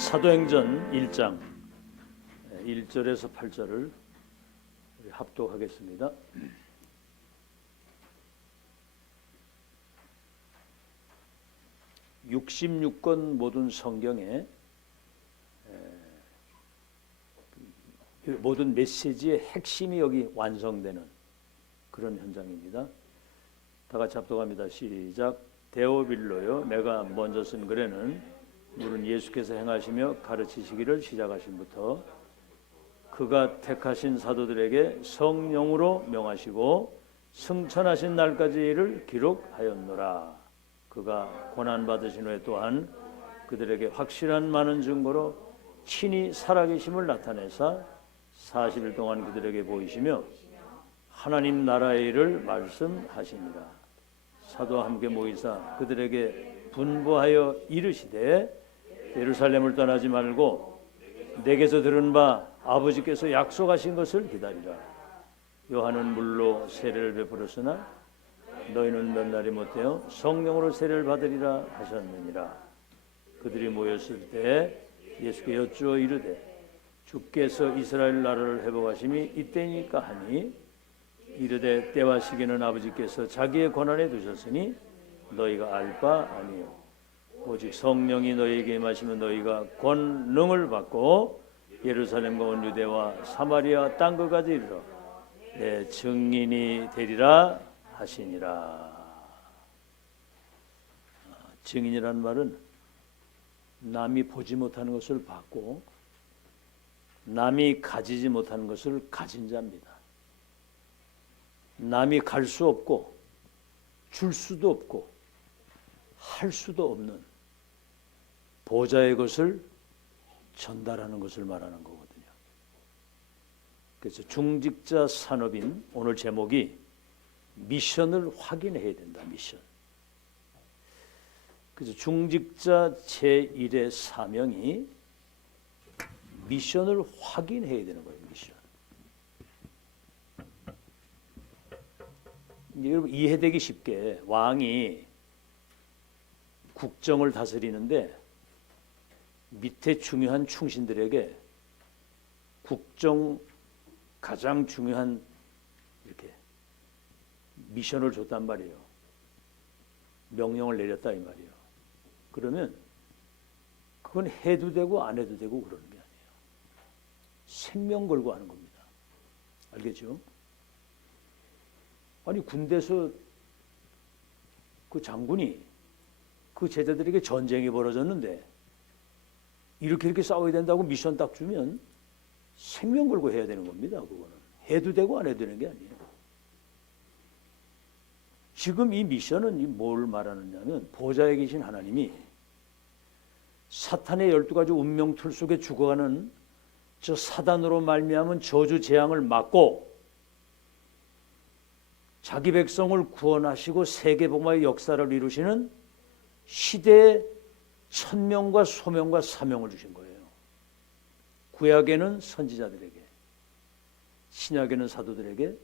사도행전 1장 1절에서 8절을 합독하겠습니다. (66권) 모든 성경에 모든 메시지의 핵심이 여기 완성되는 그런 현장입니다. 다 같이 합독합니다. 시작. 데오빌로요, 내가 먼저 쓴 글에는 물은 예수께서 행하시며 가르치시기를 시작하신부터 그가 택하신 사도들에게 성령으로 명하시고 승천하신 날까지 이를 기록하였노라. 그가 고난받으신 후에 또한 그들에게 확실한 많은 증거로 친히 살아계심을 나타내사 40일 동안 그들에게 보이시며 하나님 나라의 일을 말씀하시니라. 사도와 함께 모이사 그들에게 분부하여 이르시되 예루살렘을 떠나지 말고 내게서 들은 바 아버지께서 약속하신 것을 기다리라. 요한은 물로 세례를 베풀었으나 너희는 몇 날이 못되어 성령으로 세례를 받으리라 하셨느니라. 그들이 모였을 때 예수께 여쭈어 이르되 주께서 이스라엘 나라를 회복하심이 이때니까 하니 이르되 때와 시기는 아버지께서 자기의 권한에 두셨으니 너희가 알 바 아니요 오직 성령이 너희에게 임하시면 너희가 권능을 받고 예루살렘과 온 유대와 사마리아 땅 끝까지 이르러 내 증인이 되리라 하시니라. 증인이라는 말은 남이 보지 못하는 것을 받고 남이 가지지 못하는 것을 가진 자입니다. 남이 갈 수 없고 줄 수도 없고 할 수도 없는 보좌의 것을 전달하는 것을 말하는 거거든요. 그래서 중직자 산업인 오늘 제목이 미션을 확인해야 된다. 미션. 그래서 중직자 제1의 사명이 미션을 확인해야 되는 거예요. 미션. 여러분 이해되기 쉽게 왕이 국정을 다스리는데 밑에 중요한 충신들에게 국정 가장 중요한 이렇게 미션을 줬단 말이에요. 명령을 내렸다 이 말이에요. 그러면 그건 해도 되고 안 해도 되고 그러는 게 아니에요. 생명 걸고 하는 겁니다. 알겠죠? 아니 군대에서 그 장군이 그 제자들에게 전쟁이 벌어졌는데 이렇게 싸워야 된다고 미션 딱 주면 생명 걸고 해야 되는 겁니다. 그거는 해도 되고 안 해도 되는 게 아니에요. 지금 이 미션은 뭘 말하느냐면 보좌에 계신 하나님이 사탄의 12가지 운명틀 속에 죽어가는 저 사단으로 말미암은 저주 재앙을 막고 자기 백성을 구원하시고 세계복음화의 역사를 이루시는 시대의 천명과 소명과 사명을 주신 거예요. 구약에는 선지자들에게, 신약에는 사도들에게,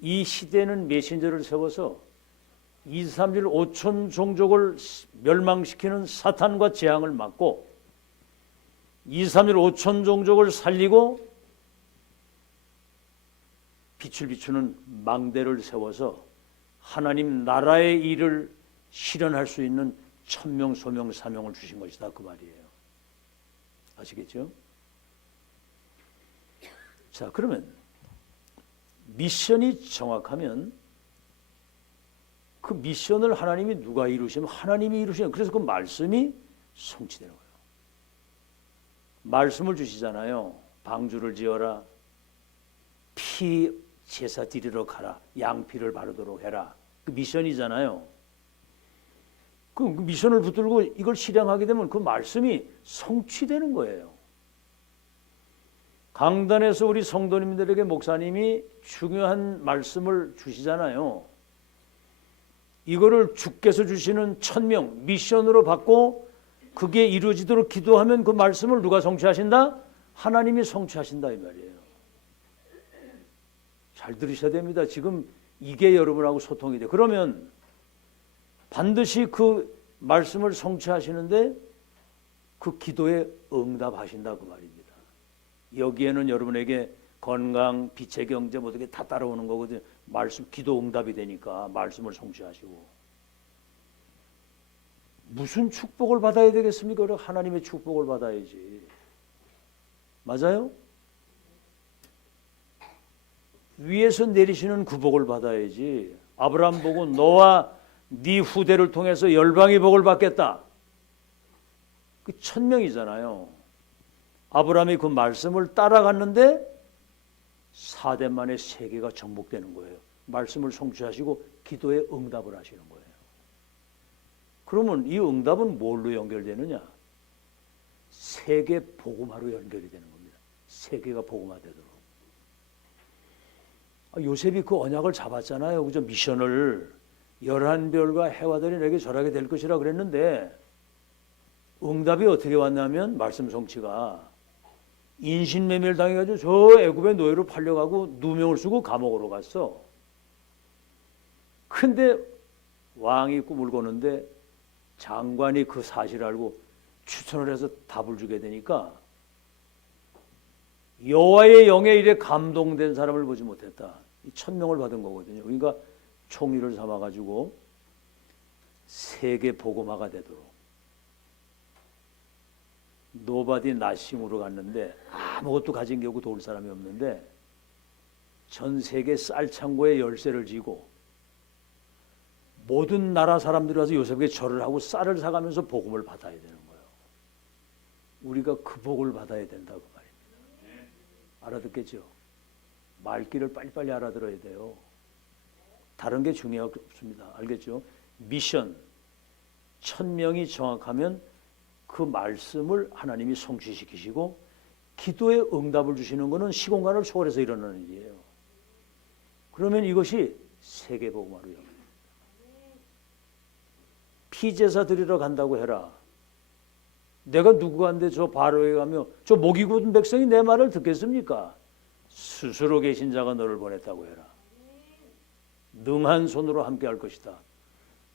이 시대는 메신저를 세워서 2, 3일 5천 종족을 멸망시키는 사탄과 재앙을 막고 2, 3일 5천 종족을 살리고 빛을 비추는 망대를 세워서 하나님 나라의 일을 실현할 수 있는 천명, 소명, 사명을 주신 것이다 그 말이에요. 아시겠죠? 자, 그러면 미션이 정확하면 그 미션을 하나님이 누가 이루시면 하나님이 이루시면 그래서 그 말씀이 성취되는 거예요. 말씀을 주시잖아요. 방주를 지어라. 피 제사 드리러 가라. 양피를 바르도록 해라. 그 미션이잖아요. 그 미션을 붙들고 이걸 실행하게 되면 그 말씀이 성취되는 거예요. 강단에서 우리 성도님들에게 목사님이 중요한 말씀을 주시잖아요. 이거를 주께서 주시는 천명, 미션으로 받고 그게 이루어지도록 기도하면 그 말씀을 누가 성취하신다? 하나님이 성취하신다 이 말이에요. 잘 들으셔야 됩니다. 지금 이게 여러분하고 소통이 돼요. 그러면 반드시 그 말씀을 성취하시는데 그 기도에 응답하신다 그 말입니다. 여기에는 여러분에게 건강, 빛의 경제 모든 게 다 따라오는 거거든요. 말씀, 기도 응답이 되니까 말씀을 성취하시고. 무슨 축복을 받아야 되겠습니까? 하나님의 축복을 받아야지. 맞아요? 위에서 내리시는 그 복을 받아야지. 아브라함 보고 너와 네 후대를 통해서 열방이 복을 받겠다. 그 천명이잖아요. 아브라함이 그 말씀을 따라갔는데 4대 만에 세계가 정복되는 거예요. 말씀을 성취하시고 기도에 응답을 하시는 거예요. 그러면 이 응답은 뭘로 연결되느냐? 세계 복음화로 연결이 되는 겁니다. 세계가 복음화되도록. 요셉이 그 언약을 잡았잖아요. 그죠? 미션을 11별과 해와들이 내게 절하게 될 것이라 그랬는데 응답이 어떻게 왔냐면 말씀 성취가 인신매매를 당해가지고 저 애굽의 노예로 팔려가고 누명을 쓰고 감옥으로 갔어. 근데 왕이 꿈을 꾸는데 장관이 그 사실을 알고 추천을 해서 답을 주게 되니까 여호와의 영에 이래 감동된 사람을 보지 못했다. 천명을 받은 거거든요. 그러니까 총의를 삼아가지고 세계 복음화가 되도록 노바디 나싱으로 갔는데 아무것도 가진 게 없고 도울 사람이 없는데 전 세계 쌀 창고에 열쇠를 쥐고 모든 나라 사람들이 와서 요셉에게 절을 하고 쌀을 사가면서 복음을 받아야 되는 거예요. 우리가 그 복을 받아야 된다고 말입니다. 알아듣겠죠? 말귀를 빨리빨리 알아들어야 돼요. 다른 게 중요합니다. 알겠죠? 미션, 천명이 정확하면 그 말씀을 하나님이 성취시키시고 기도에 응답을 주시는 것은 시공간을 초월해서 일어나는 일이에요. 그러면 이것이 세계복음화로 연결됩니다. 피제사 드리러 간다고 해라. 내가 누구한테 저 바로에 가며 저 목이 굳은 백성이 내 말을 듣겠습니까? 스스로 계신 자가 너를 보냈다고 해라. 능한 손으로 함께 할 것이다.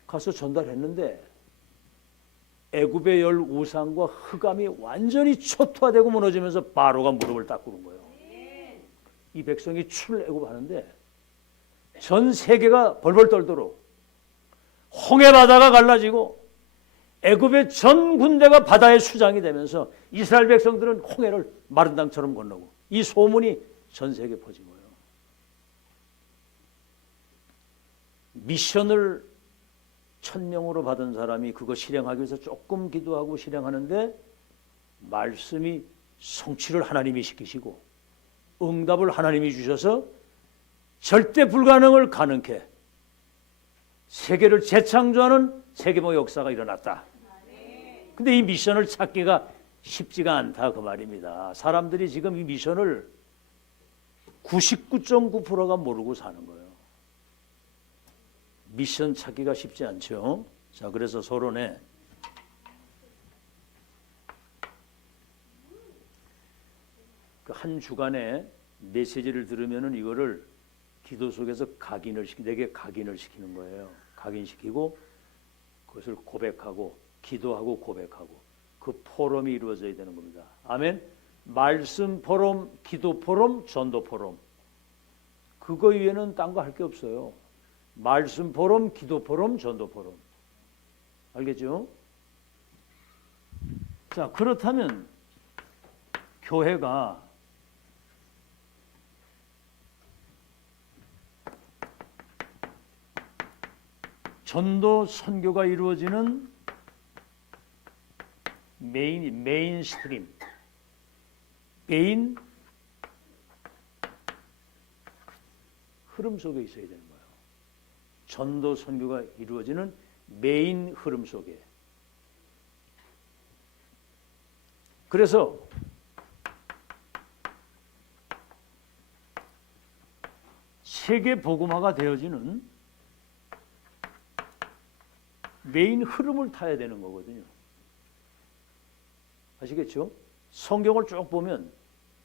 가서 전달했는데 애굽의 열 우상과 흑암이 완전히 초토화되고 무너지면서 바로가 무릎을 딱 꿇은 거예요. 이 백성이 출애굽하는데 전 세계가 벌벌 떨도록 홍해 바다가 갈라지고 애굽의 전 군대가 바다의 수장이 되면서 이스라엘 백성들은 홍해를 마른 땅처럼 건너고 이 소문이 전 세계에 퍼진 거예요. 미션을 천명으로 받은 사람이 그거 실행하기 위해서 조금 기도하고 실행하는데 말씀이 성취를 하나님이 시키시고 응답을 하나님이 주셔서 절대 불가능을 가능케 세계를 재창조하는 세계보 역사가 일어났다. 근데 이 미션을 찾기가 쉽지가 않다 그 말입니다. 사람들이 지금 이 미션을 99.9%가 모르고 사는 거예요. 미션 찾기가 쉽지 않죠. 자, 그래서 서론에 그 한 주간에 메시지를 들으면은 이거를 기도 속에서 내게 각인을 시키는 거예요. 각인시키고 그것을 고백하고 기도하고 고백하고 그 포럼이 이루어져야 되는 겁니다. 아멘. 말씀 포럼, 기도 포럼, 전도 포럼. 그거 위에는 딴 거 할 게 없어요. 말씀 포럼, 기도 포럼, 전도 포럼. 알겠죠? 자, 그렇다면 교회가 전도 선교가 이루어지는 메인스트림, 메인 흐름 속에 있어야 되는 거예요. 전도 선교가 이루어지는 메인 흐름 속에. 그래서 세계 복음화가 되어지는 메인 흐름을 타야 되는 거거든요. 아시겠죠? 성경을 쭉 보면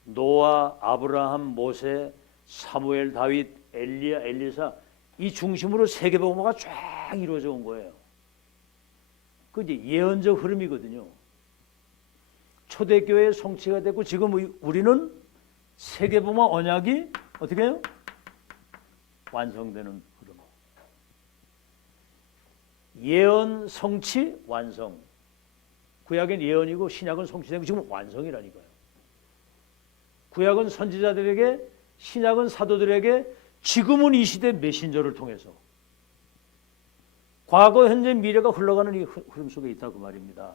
노아, 아브라함, 모세, 사무엘, 다윗, 엘리야, 엘리사 이 중심으로 세계 복음화가 쫙 이루어져 온 거예요. 그 이제 예언적 흐름이거든요. 초대교회의 성취가 됐고 지금 우리는 세계복음화 언약이 어떻게 해요? 완성되는 흐름. 예언 성취 완성. 구약은 예언이고 신약은 성취되고 지금 완성이라니까요. 구약은 선지자들에게, 신약은 사도들에게, 지금은 이 시대 메신저를 통해서 과거, 현재, 미래가 흘러가는 이 흐름 속에 있다 그 말입니다.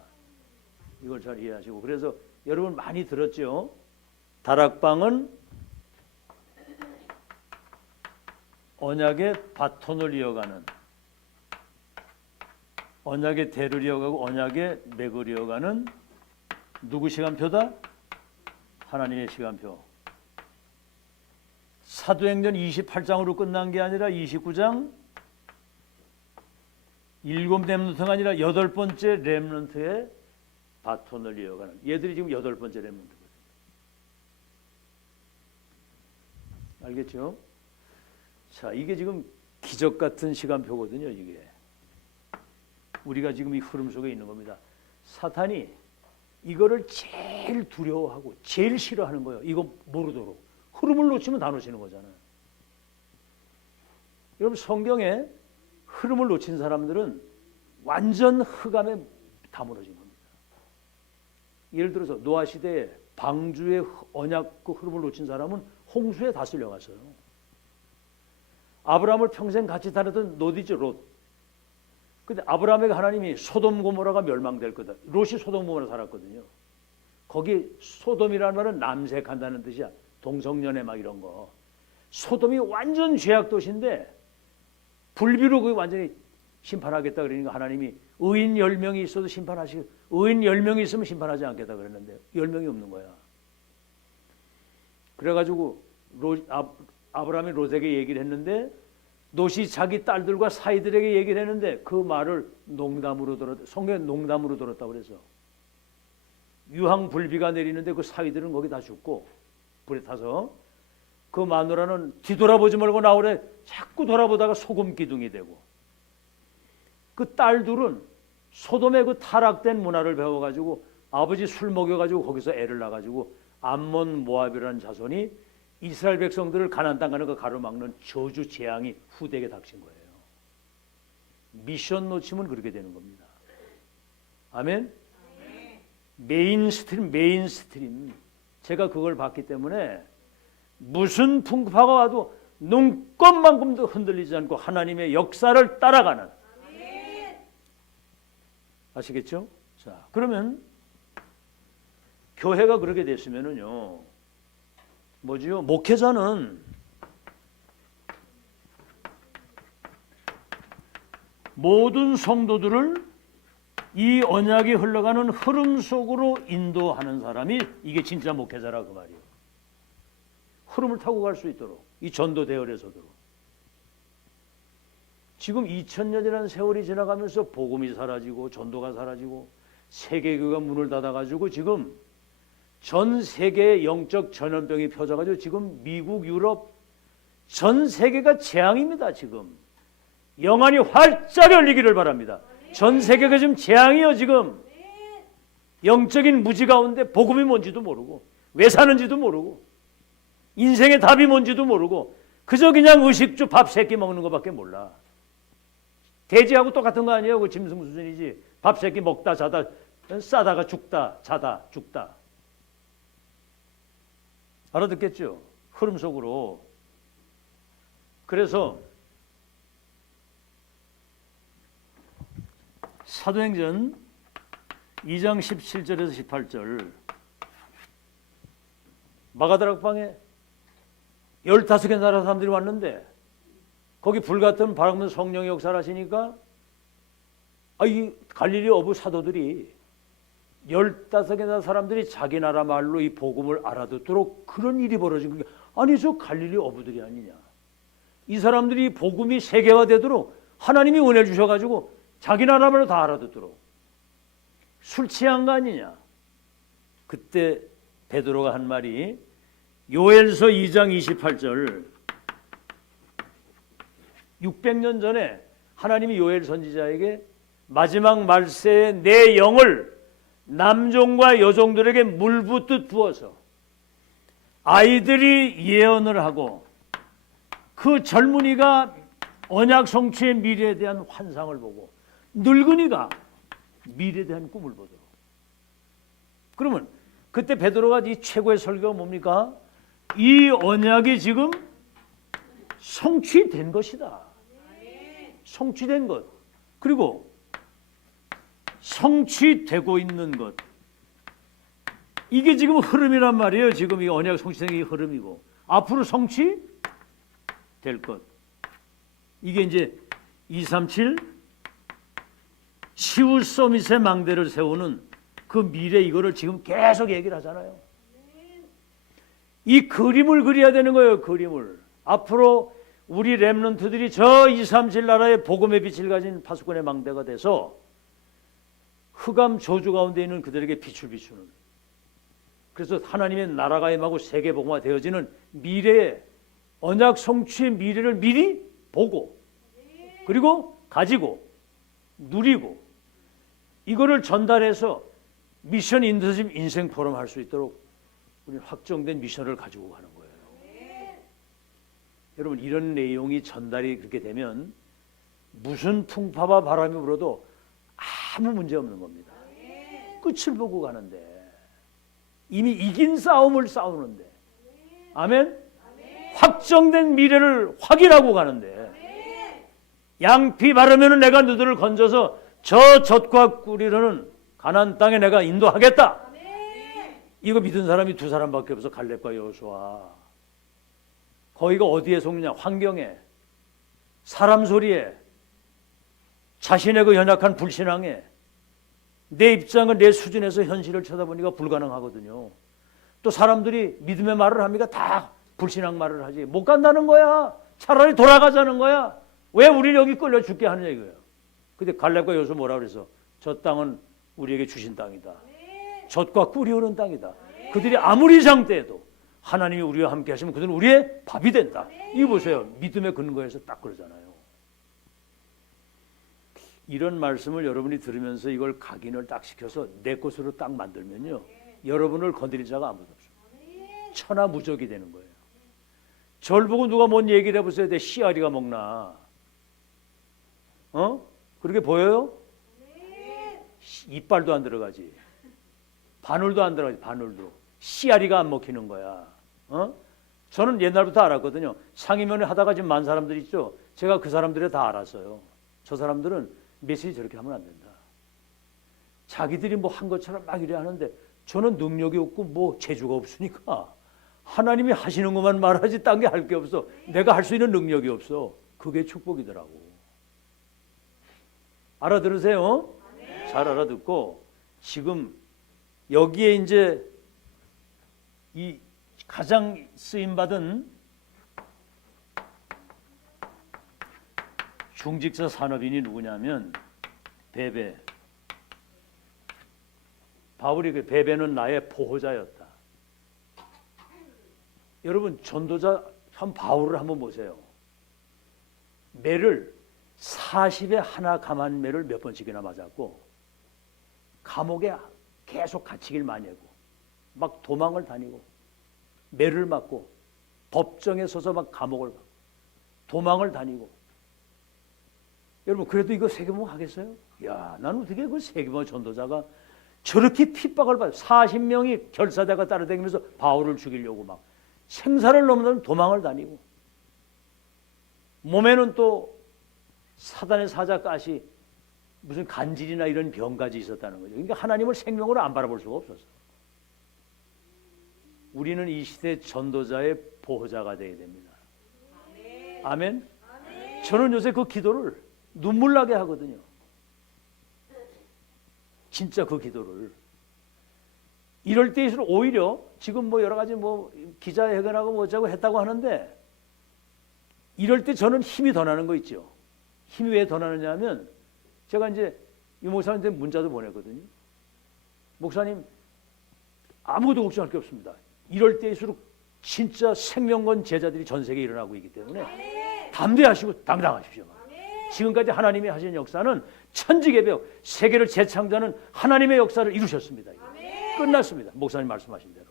이걸 잘 이해하시고, 그래서 여러분 많이 들었죠? 다락방은 언약의 바톤을 이어가는, 언약의 대를 이어가고 언약의 맥을 이어가는 누구 시간표다? 하나님의 시간표. 사도행전 28장으로 끝난 게 아니라 29장 7렘넌트가 아니라 8번째 렘넌트의 바톤을 이어가는, 얘들이 지금 8번째 렘넌트거든요. 알겠죠? 자, 이게 지금 기적 같은 시간표거든요. 이게 우리가 지금 이 흐름 속에 있는 겁니다. 사탄이 이거를 제일 두려워하고 제일 싫어하는 거예요. 이거 모르도록. 흐름을 놓치면 다 놓치는 거잖아요. 여러분, 성경에 흐름을 놓친 사람들은 완전 흑암에 다 무너진 겁니다. 예를 들어서 노아 시대에 방주의 언약 그 흐름을 놓친 사람은 홍수에 다 쓸려갔어요. 아브라함을 평생 같이 다녔던 롯이죠, 롯. 근데 아브라함에게 하나님이 소돔 고모라가 멸망될 거다. 롯이 소돔 고모라 살았거든요. 거기 소돔이라는 말은 남색한다는 뜻이야. 동성연애 막 이런 거. 소돔이 완전 죄악 도시인데 불비로 그게 완전히 심판하겠다 그러니까 하나님이 의인 10명이 있어도 심판하시고, 의인 10명이 있으면 심판하지 않겠다 그랬는데 10명이 없는 거야. 그래가지고 아브라함이 롯에게 얘기를 했는데 롯이 자기 딸들과 사이들에게 얘기를 했는데 그 말을 농담으로 들었다. 성경에 농담으로 들었다고 그래서 유황불비가 내리는데 그 사이들은 거기 다 죽고 불에 타서 그 마누라는 뒤돌아보지 말고 나오래. 자꾸 돌아보다가 소금 기둥이 되고, 그 딸들은 소돔의 그 타락된 문화를 배워가지고 아버지 술 먹여가지고 거기서 애를 낳아가지고 암몬 모압이라는 자손이 이스라엘 백성들을 가나안 땅 가는 거 가로막는 저주 재앙이 후대에게 닥친 거예요. 미션 놓치면 그렇게 되는 겁니다. 아멘. 메인스트림. 제가 그걸 봤기 때문에 무슨 풍파가 와도 눈꼽만큼도 흔들리지 않고 하나님의 역사를 따라가는. 아시겠죠? 자, 그러면 교회가 그렇게 됐으면은요, 뭐지요? 목회자는 모든 성도들을 이 언약이 흘러가는 흐름 속으로 인도하는 사람이 이게 진짜 목회자라 그 말이에요. 흐름을 타고 갈 수 있도록, 이 전도 대열에서도. 지금 2000년이라는 세월이 지나가면서 복음이 사라지고 전도가 사라지고 세계교회가 문을 닫아가지고 지금 전 세계의 영적 전염병이 펴져가지고 지금 미국, 유럽 전 세계가 재앙입니다. 지금 영안이 활짝 열리기를 바랍니다. 전 세계가 지금 재앙이요. 지금 영적인 무지 가운데 복음이 뭔지도 모르고 왜 사는지도 모르고 인생의 답이 뭔지도 모르고 그저 그냥 의식주 밥 세끼 먹는 것밖에 몰라. 돼지하고 똑같은 거 아니에요? 그 짐승 수준이지. 밥 세끼 먹다 자다 싸다가 죽다 자다 죽다. 알아듣겠죠? 흐름 속으로. 그래서 사도행전 2장 17절에서 18절 마가다락방에 15개 나라 사람들이 왔는데 거기 불같은 바람은 성령의 역사를 하시니까 이 갈릴리 어부 사도들이 15개 나라 사람들이 자기 나라 말로 이 복음을 알아듣도록 그런 일이 벌어진 거예요. 아니 저 갈릴리 어부들이 아니냐. 이 사람들이 복음이 세계화되도록 하나님이 은혜 주셔가지고 자기 나라 말로 다 알아듣도록 술 취한 거 아니냐. 그때 베드로가 한 말이 요엘서 2장 28절 600년 전에 하나님이 요엘 선지자에게 마지막 말세에 내 영을 남종과 여종들에게 물 붓듯 부어서 아이들이 예언을 하고 그 젊은이가 언약 성취의 미래에 대한 환상을 보고 늙은이가 미래에 대한 꿈을 보도록. 그러면 그때 베드로가 이 최고의 설교가 뭡니까? 이 언약이 지금 성취된 것이다. 성취된 것. 그리고 성취되고 있는 것. 이게 지금 흐름이란 말이에요. 지금 이 언약 성취된 게 흐름이고 앞으로 성취될 것. 이게 이제 237 시우 서밋의 망대를 세우는 그 미래 이거를 지금 계속 얘기를 하잖아요. 이 그림을 그려야 되는 거예요. 그림을. 앞으로 우리 렘넌트들이 저 237 나라의 복음의 빛을 가진 파수꾼의 망대가 돼서 흑암 저주 가운데 있는 그들에게 빛을 비추는. 그래서 하나님의 나라가 임하고 세계 복음화 되어지는 미래의 언약 성취의 미래를 미리 보고 그리고 가지고 누리고 이거를 전달해서 미션 인더십 인생 포럼 할 수 있도록 우리는 확정된 미션을 가지고 가는 거예요. 여러분 이런 내용이 전달이 그렇게 되면 무슨 풍파와 바람이 불어도 아무 문제 없는 겁니다. 끝을 보고 가는데 이미 이긴 싸움을 싸우는데 아멘? 확정된 미래를 확인하고 가는데 양피 바르면 내가 너희들을 건져서 저 젖과 꿀이라는 가나안 땅에 내가 인도하겠다. 이거 믿은 사람이 두 사람밖에 없어. 갈렙과 여호수아. 거기가 어디에 속냐? 환경에, 사람 소리에, 자신의 그 연약한 불신앙에, 내 입장은 내 수준에서 현실을 쳐다보니까 불가능하거든요. 또 사람들이 믿음의 말을 합니까? 다 불신앙 말을 하지. 못 간다는 거야. 차라리 돌아가자는 거야. 왜 우리를 여기 끌려 죽게 하느냐 이거예요. 근데 갈렙과 여호수아 뭐라 그래서 저 땅은 우리에게 주신 땅이다. 젖과 꿀이 흐르는 땅이다. 그들이 아무리 장대해도 하나님이 우리와 함께 하시면 그들은 우리의 밥이 된다. 이거 보세요. 믿음의 근거에서 딱 그러잖아요. 이런 말씀을 여러분이 들으면서 이걸 각인을 딱 시켜서 내 것으로 딱 만들면요. 여러분을 건드릴 자가 아무도 없어요. 천하무적이 되는 거예요. 절 보고 누가 뭔 얘기를 해보세요. 내 씨알이가 먹나. 그렇게 보여요? 이빨도 안 들어가지. 바늘도 안 들어가지. 바늘도. 씨알이가 안 먹히는 거야. 저는 옛날부터 알았거든요. 상임위원회 하다가 지금 만 사람들 있죠. 제가 그 사람들을 다 알았어요. 저 사람들은 메시지 저렇게 하면 안 된다. 자기들이 뭐 한 것처럼 막 이래 하는데 저는 능력이 없고 뭐 재주가 없으니까 하나님이 하시는 것만 말하지 딴 게 할 게 없어. 내가 할 수 있는 능력이 없어. 그게 축복이더라고. 알아들으세요? 잘 알아듣고 지금 여기에 이제 이 가장 쓰임받은 중직사 산업인이 누구냐면 베베. 바울이 그 베베는 나의 보호자였다. 여러분 전도자 한 바울을 한번 보세요. 매를 40에 하나 감한 매를 몇 번씩이나 맞았고 감옥에 계속 갇히길 많이 하고 막 도망을 다니고 매를 맞고 법정에 서서 막 감옥을 가고 도망을 다니고. 여러분 그래도 이거 세계봉 하겠어요? 야, 난 어떻게 그 세계봉 전도자가 저렇게 핍박을 받아요. 40명이 결사대가 따라다니면서 바울을 죽이려고 막 생사를 넘는 도망을 다니고 몸에는 또 사단의 사자가시 무슨 간질이나 이런 병까지 있었다는 거죠. 그러니까 하나님을 생명으로 안 바라볼 수가 없었어. 우리는 이 시대 전도자의 보호자가 되어야 됩니다. 아멘. 저는 요새 그 기도를 눈물 나게 하거든요. 진짜 그 기도를. 이럴 때일수록 오히려 지금 뭐 여러 가지 뭐 기자회견하고 뭐 어쩌고 했다고 하는데 이럴 때 저는 힘이 더 나는 거 있죠. 힘이 왜 더 나느냐 하면 제가 이제 이 목사님한테 문자도 보냈거든요. 목사님 아무것도 걱정할 게 없습니다. 이럴 때일수록 진짜 생명건 제자들이 전 세계에 일어나고 있기 때문에 담대하시고 당당하십시오. 지금까지 하나님이 하신 역사는 천지개벽, 세계를 재창조하는 하나님의 역사를 이루셨습니다. 끝났습니다. 목사님 말씀하신 대로.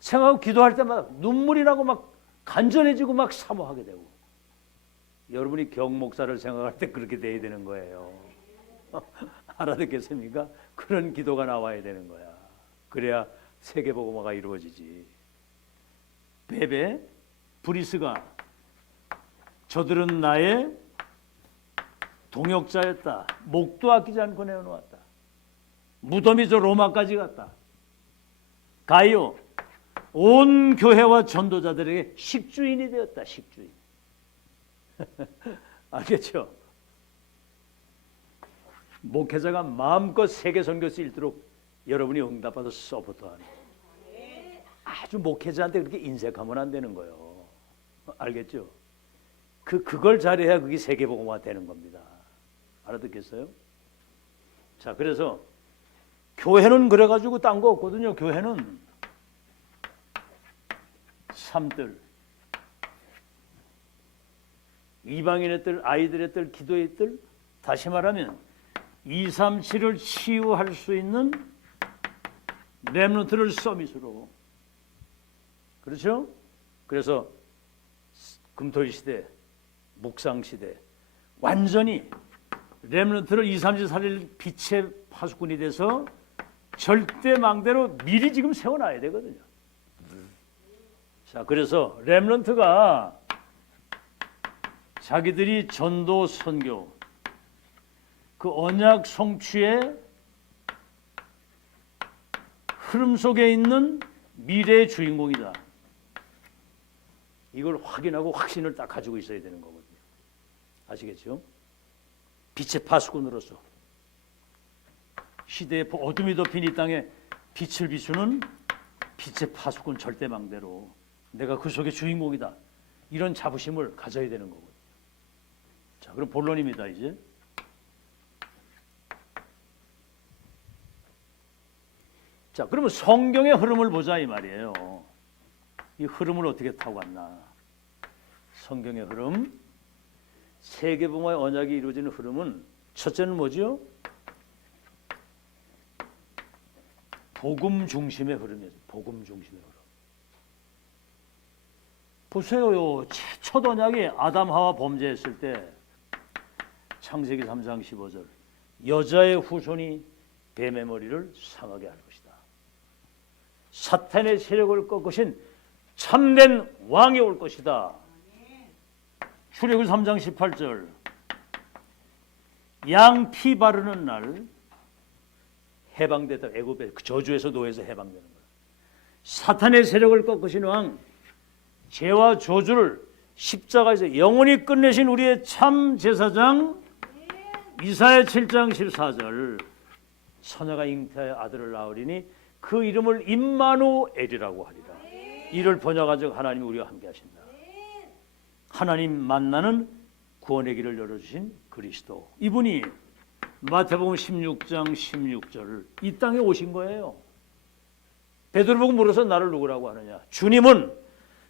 생각하고 기도할 때마다 눈물이 나고 막 간절해지고 막 사모하게 되고. 여러분이 경목사를 생각할 때 그렇게 돼야 되는 거예요. 알아듣겠습니까? 그런 기도가 나와야 되는 거야. 그래야 세계복음화가 이루어지지. 베베 브리스가 저들은 나의 동역자였다. 목도 아끼지 않고 내어놓았다. 무덤이 저 로마까지 갔다. 가이오 온 교회와 전도자들에게 식주인이 되었다. 식주인. 알겠죠? 목회자가 마음껏 세계 선교 쓸 있도록 여러분이 응답받아서 서포트하는. 아주 목회자한테 그렇게 인색하면 안 되는 거예요. 알겠죠? 그걸 잘해야 그게 세계복음화 되는 겁니다. 알아듣겠어요? 자, 그래서 교회는 그래가지고 딴 거 없거든요. 교회는 삶들, 이방인의 뜰, 아이들의 뜰, 기도의 뜰, 다시 말하면 237을 치유할 수 있는 렘넌트를 서밋으로. 그렇죠? 그래서 금토일 시대, 묵상 시대, 완전히 렘넌트를 237을 빛의 파수꾼이 돼서 절대 망대로 미리 지금 세워놔야 되거든요. 자, 그래서 렘넌트가 자기들이 전도 선교 그 언약 성취의 흐름 속에 있는 미래의 주인공이다. 이걸 확인하고 확신을 딱 가지고 있어야 되는 거거든요. 아시겠죠? 빛의 파수꾼으로서 시대의 어둠이 덮인 이 땅에 빛을 비추는 빛의 파수꾼 절대망대로 내가 그 속의 주인공이다. 이런 자부심을 가져야 되는 거거든요. 자, 그럼 본론입니다. 이제 자, 그러면 성경의 흐름을 보자 이 말이에요. 이 흐름을 어떻게 타고 왔나? 성경의 흐름, 세계복음화의 언약이 이루어지는 흐름은 첫째는 뭐죠? 복음 중심의 흐름이에요. 복음 중심의 흐름. 보세요. 첫 언약이 아담 하와 범죄했을 때 창세기 3장 15절 여자의 후손이 뱀의 머리를 상하게 할 것이다. 사탄의 세력을 꺾으신 참된 왕이 올 것이다. 출애굽기 3장 18절 양 피 바르는 날 해방되다. 애굽의 그 저주에서 노예에서 해방되는 거야. 사탄의 세력을 꺾으신 왕, 죄와 저주를 십자가에서 영원히 끝내신 우리의 참 제사장 이사야 7장 14절 처녀가 잉태하여 아들을 낳으리니 그 이름을 임마누엘이라고 하리라. 이를 번역하여 하나님이 우리와 함께 하신다. 하나님 만나는 구원의 길을 열어주신 그리스도. 이분이 마태복음 16장 16절 이 땅에 오신 거예요. 베드로 보고 물어서 나를 누구라고 하느냐. 주님은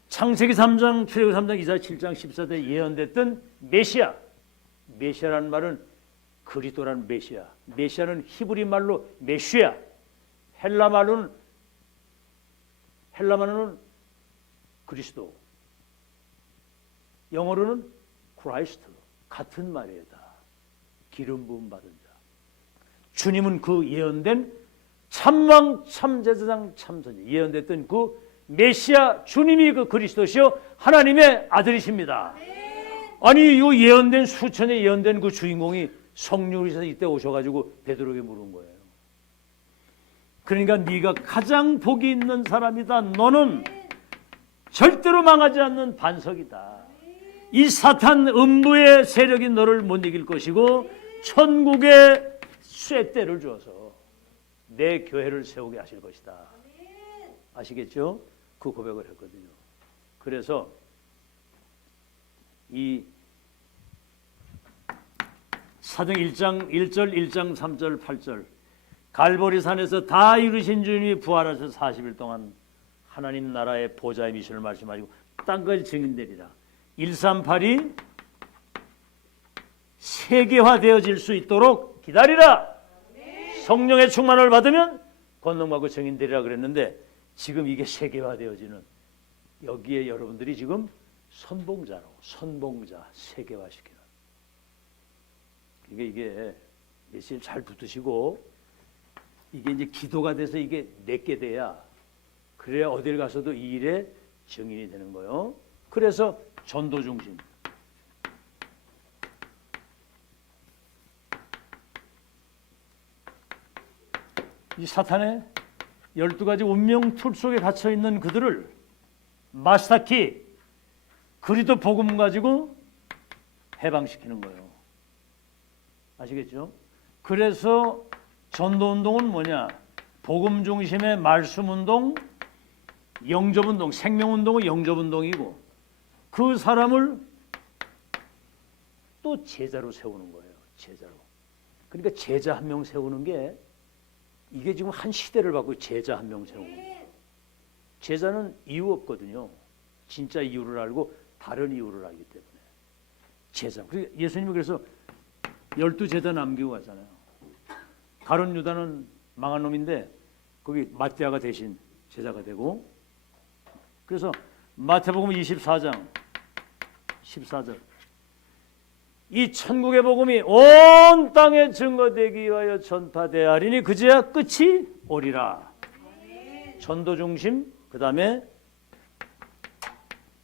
창세기 3장, 출애굽기 3장, 이사야 7장 14절에 예언됐던 메시아. 메시아라는 말은 그리스도라는 메시아. 메시아는 히브리 말로 메시아. 헬라 말로는 그리스도. 영어로는 크라이스트. 같은 말이에요. 다. 기름 부음 받은 자. 주님은 그 예언된 참왕, 참제사장, 참선자. 예언됐던 그 메시아 주님이 그 그리스도시요 하나님의 아들이십니다. 아니 이 예언된 수천의 예언된 그 주인공이 성령이셔서 이때 오셔가지고 베드로에게 물은 거예요. 그러니까 네가 가장 복이 있는 사람이다. 너는 절대로 망하지 않는 반석이다. 이 사탄 음부의 세력이 너를 못 이길 것이고 천국의 쇠대를 주어서 내 교회를 세우게 하실 것이다. 아시겠죠? 그 고백을 했거든요. 그래서 이 사도행 1장 1절 1장 3절 8절 갈보리산에서 다 이루신 주님이 부활하셔서 40일 동안 하나님 나라의 보좌의 미션을 말씀하시고 땅까지 증인되리라. 138이 세계화되어질 수 있도록 기다리라. 성령의 충만을 받으면 권능받고 증인되리라 그랬는데 지금 이게 세계화되어지는, 여기에 여러분들이 지금 선봉자 세계화시키는. 이게 예수님 잘 붙으시고 이게 이제 기도가 돼서 이게 내게 돼야, 그래야 어딜 가서도 이 일에 증인이 되는 거예요. 그래서 전도 중심. 이 사탄의 12가지 운명 틀 속에 갇혀 있는 그들을 마스터키, 그리스도 복음 가지고 해방시키는 거예요. 아시겠죠? 그래서 전도 운동은 뭐냐? 복음 중심의 말씀 운동, 영접 운동, 생명 운동은 영접 운동이고, 그 사람을 또 제자로 세우는 거예요. 제자로. 그러니까 제자 한 명 세우는 게, 이게 지금 한 시대를 받고 제자 한 명 세우는 거예요. 제자는 이유 없거든요. 진짜 이유를 알고 다른 이유를 알기 때문에. 제자. 예수님이 그래서 12제자 남기고 가잖아요. 가룟 유다는 망한 놈인데 거기 마띠아가 대신 제자가 되고, 그래서 마태복음 24장 14절, 이 천국의 복음이 온 땅에 증거되기 위하여 전파되하리니 그제야 끝이 오리라. 전도 중심, 그 다음에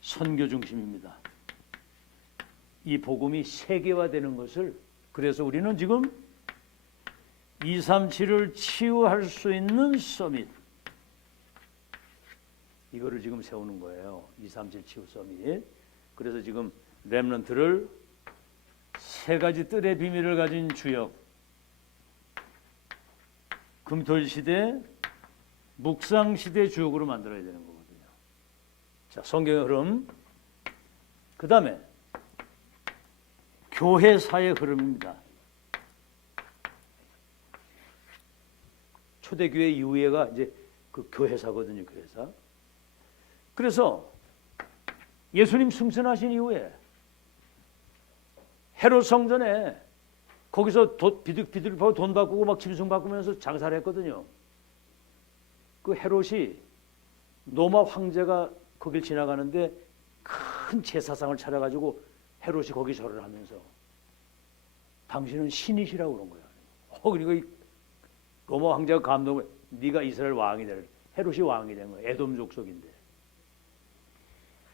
선교 중심입니다. 이 복음이 세계화되는 것을, 그래서 우리는 지금 237을 치유할 수 있는 서밋, 이거를 지금 세우는 거예요. 237 치유 서밋. 그래서 지금 렘넌트를 3가지 뜰의 비밀을 가진 주역, 금토일시대, 묵상시대 주역으로 만들어야 되는 거거든요. 자, 성경의 흐름. 그 다음에 교회사의 흐름입니다. 초대교회 이후에가 이제 그 교회사거든요. 교회사. 그래서 예수님 승천하신 이후에 헤롯 성전에 거기서 비둘기파고 돈 바꾸고 막 짐승 바꾸면서 장사를 했거든요. 그 헤롯이 로마 황제가 거길 지나가는데 큰 제사상을 차려가지고 헤롯이 거기 절을 하면서 당신은 신이시라고 그런 거야. 그러니까 로마 황제가 감동을, 네가 이스라엘 왕이 될, 헤롯이 왕이 된 거야. 에돔 족속인데.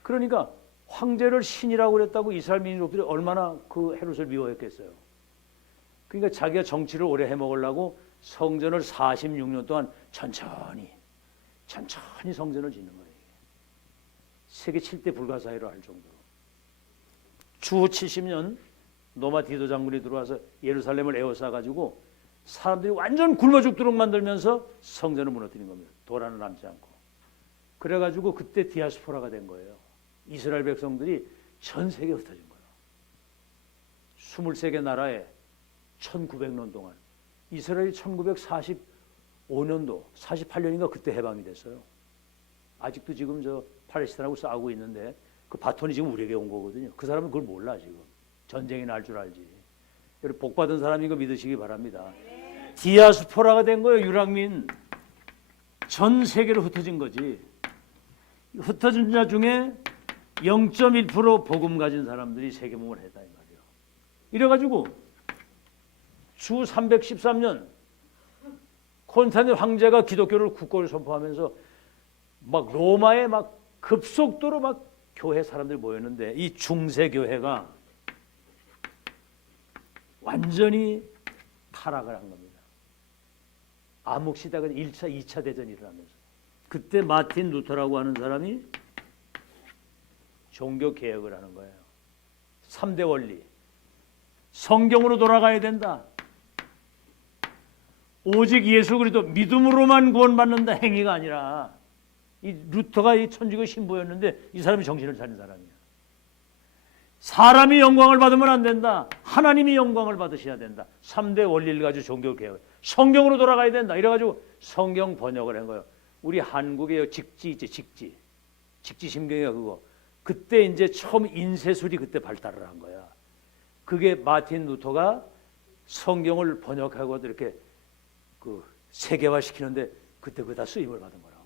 그러니까 황제를 신이라고 그랬다고 이스라엘 민족들이 얼마나 그 헤롯을 미워했겠어요. 그러니까 자기가 정치를 오래 해먹으려고 성전을 46년 동안 천천히 성전을 짓는 거예요. 세계 7대 불가사의로 할 정도로. 주후 70년 노마 디도 장군이 들어와서 예루살렘을 에워싸가지고 사람들이 완전 굶어 죽도록 만들면서 성전을 무너뜨린 겁니다. 돌 하나 남지 않고. 그래가지고 그때 디아스포라가 된 거예요. 이스라엘 백성들이 전 세계에 흩어진 거예요. 23개 나라에 1900년 동안. 이스라엘이 1945년도 48년인가 그때 해방이 됐어요. 아직도 지금 저 팔레스타인하고 싸우고 있는데 그 바톤이 지금 우리에게 온 거거든요. 그 사람은 그걸 몰라. 지금 전쟁이 날 줄 알지. 여러분 복 받은 사람인 거 믿으시기 바랍니다. 디아스포라가 된 거예요. 유랑민. 전 세계로 흩어진 거지. 흩어진 자 중에 0.1% 복음 가진 사람들이 세계복음을 했다 이 말이에요. 이래가지고 주 313년 콘스탄틴 황제가 기독교를 국교를 선포하면서 막 로마에 막 급속도로 막 교회 사람들이 모였는데 이 중세 교회가 완전히 타락을 한 겁니다. 암흑 시대가 1차, 2차 대전이 일어나면서 그때 마틴 루터라고 하는 사람이 종교 개혁을 하는 거예요. 3대 원리. 성경으로 돌아가야 된다. 오직 예수 그리스도 믿음으로만 구원받는다 행위가 아니라, 이 루터가 이 천주교 신부였는데 이 사람이 정신을 차린 사람이야. 사람이 영광을 받으면 안 된다. 하나님이 영광을 받으셔야 된다. 3대 원리를 가지고 종교 개혁. 성경으로 돌아가야 된다. 이래가지고 성경 번역을 한 거예요. 우리 한국에 직지 있지, 직지. 직지 심경이야 그거. 그때 이제 처음 인쇄술이 그때 발달을 한 거야. 그게 마틴 루터가 성경을 번역하고 이렇게 그 세계화시키는데 그때 그다 쓰임을 받은 거라고.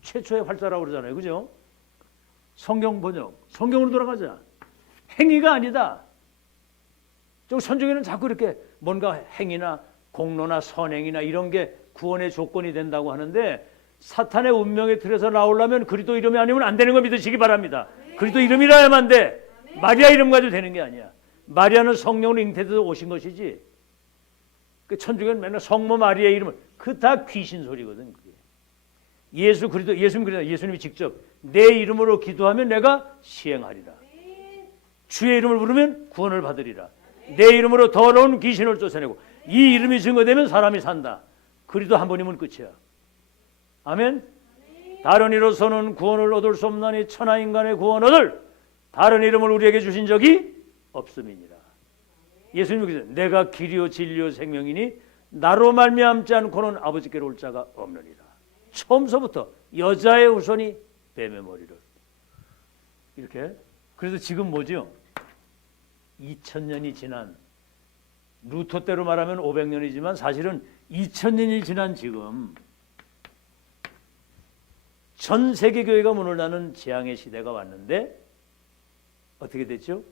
최초의 활자라고 그러잖아요, 그죠? 성경 번역, 성경으로 돌아가자. 행위가 아니다. 저 선종에는 자꾸 이렇게 뭔가 행위나 공로나 선행이나 이런 게 구원의 조건이 된다고 하는데, 사탄의 운명의 틀에서 나오려면 그리스도 이름이 아니면 안 되는 거 믿으시기 바랍니다. 그리스도 이름이라야만 돼. 마리아 이름 가지고 되는 게 아니야. 마리아는 성령으로 잉태돼서 오신 것이지. 그 천주교는 맨날 성모 마리아의 이름을, 그 다 귀신 소리거든. 그게. 예수 그리스도, 예수님이 직접 내 이름으로 기도하면 내가 시행하리라. 주의 이름을 부르면 구원을 받으리라. 내 이름으로 더러운 귀신을 쫓아내고, 이 이름이 증거되면 사람이 산다. 그리스도 한 번이면 끝이야. 아멘. 다른 이로서는 구원을 얻을 수 없나니 천하 인간의 구원 얻을 다른 이름을 우리에게 주신 적이 없음이니라. 예수님이 그러셨어요. 내가 길이요 진리요 생명이니 나로 말미암지 않고는 아버지께로 올 자가 없느니라. 처음서부터 여자의 후손이 뱀의 머리를 이렇게. 그래서 지금 뭐죠? 2000년이 지난, 루터 때로 말하면 500년이지만 사실은 2000년이 지난 지금 전 세계 교회가 문을 닫는 재앙의 시대가 왔는데 어떻게 됐죠?